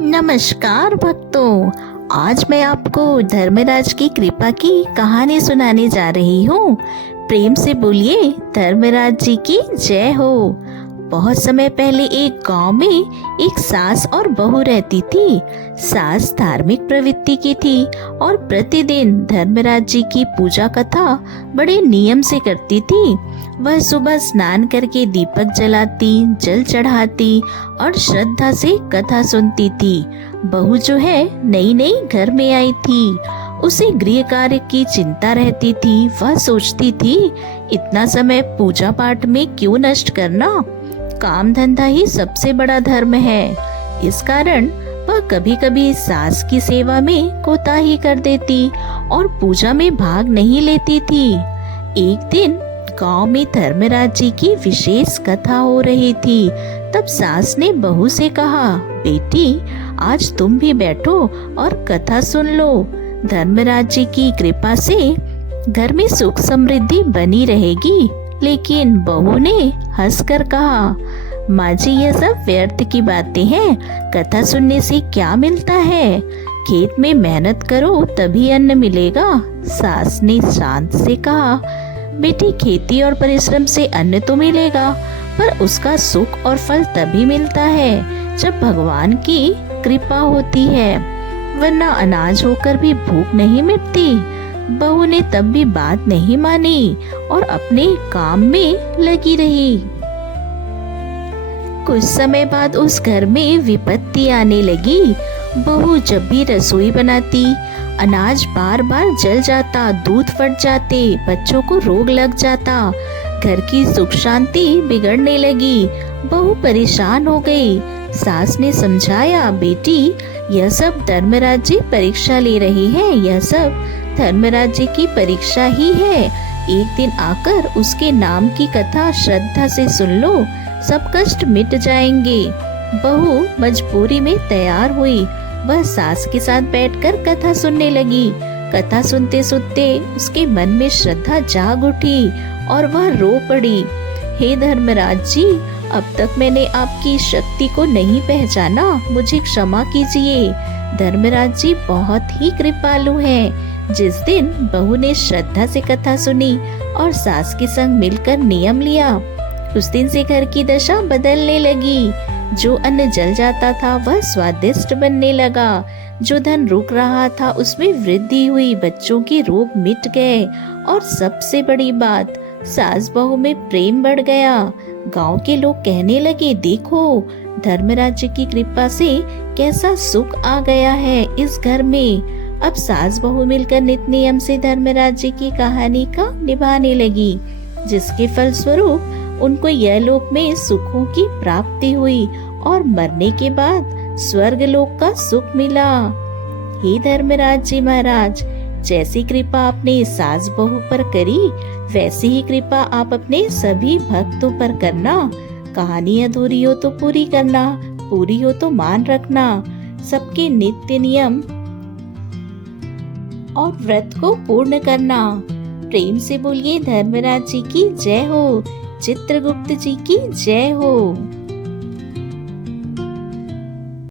नमस्कार भक्तों। आज मैं आपको धर्मराज की कृपा की कहानी सुनाने जा रही हूँ। प्रेम से बोलिए धर्मराज जी की जय हो। बहुत समय पहले एक गांव में एक सास और बहू रहती थी। सास धार्मिक प्रवृत्ति की थी और प्रतिदिन धर्मराज जी की पूजा कथा बड़े नियम से करती थी। वह सुबह स्नान करके दीपक जलाती, जल चढ़ाती और श्रद्धा से कथा सुनती थी। बहू जो है नई नई घर में आई थी, उसे गृह कार्य की चिंता रहती थी। वह सोचती थी इतना समय पूजा पाठ में क्यों नष्ट करना, काम धंधा ही सबसे बड़ा धर्म है। इस कारण वह कभी कभी सास की सेवा में कोताही कर देती और पूजा में भाग नहीं लेती थी। एक दिन गांव में धर्मराज जी की विशेष कथा हो रही थी। तब सास ने बहू से कहा, बेटी आज तुम भी बैठो और कथा सुन लो। धर्मराज जी की कृपा से घर में सुख समृद्धि बनी रहेगी। लेकिन बहू ने हंसकर कहा, माँ जी ये सब व्यर्थ की बातें हैं, कथा सुनने से क्या मिलता है, खेत में मेहनत करो तभी अन्न मिलेगा। सास ने शांत से कहा, बेटी खेती और परिश्रम से अन्न तो मिलेगा, पर उसका सुख और फल तभी मिलता है जब भगवान की कृपा होती है, वरना अनाज होकर भी भूख नहीं मिटती। बहू ने तब भी बात नहीं मानी और अपने काम में लगी रही। कुछ समय बाद उस घर में विपत्ति आने लगी। बहू जब भी रसोई बनाती, अनाज बार बार जल जाता, दूध फट जाते, बच्चों को रोग लग जाता, घर की सुख शांति बिगड़ने लगी। बहू परेशान हो गई। सास ने समझाया, बेटी यह सब धर्मराज जी परीक्षा ले रही है, यह सब धर्मराज जी की परीक्षा ही है। एक दिन आकर उसके नाम की कथा श्रद्धा से सुन लो, सब कष्ट मिट जाएंगे। बहू मजबूरी में तैयार हुई। वह सास के साथ बैठकर कथा सुनने लगी। कथा सुनते सुनते उसके मन में श्रद्धा जाग उठी और वह रो पड़ी। हे धर्मराज जी, अब तक मैंने आपकी शक्ति को नहीं पहचाना, मुझे क्षमा कीजिए। धर्मराज जी बहुत ही कृपालु हैं। जिस दिन बहू ने श्रद्धा से कथा सुनी और सास के संग मिलकर नियम लिया, उस दिन से घर की दशा बदलने लगी। जो अन्न जल जाता था वह स्वादिष्ट बनने लगा, जो धन रुक रहा था उसमें वृद्धि हुई, बच्चों के रोग मिट गए और सबसे बड़ी बात, सास बहू में प्रेम बढ़ गया। गांव के लोग कहने लगे, देखो धर्मराज की कृपा से कैसा सुख आ गया है इस घर में। अब सास बहू मिलकर नित्य नियम से धर्मराज जी की कहानी का निभाने लगी, जिसके फलस्वरूप उनको यह लोक में सुखों की प्राप्ति हुई और मरने के बाद स्वर्ग लोक का सुख मिला। हे धर्मराज जी महाराज, जैसी कृपा आपने सास बहू पर करी, वैसी ही कृपा आप अपने सभी भक्तों पर करना। कहानी अधूरी हो तो पूरी करना, पूरी हो तो मान रखना। सबके नित्य नियम और व्रत को पूर्ण करना। प्रेम से बोलिए धर्मराज जी की जय हो, चित्रगुप्त जी की जय हो।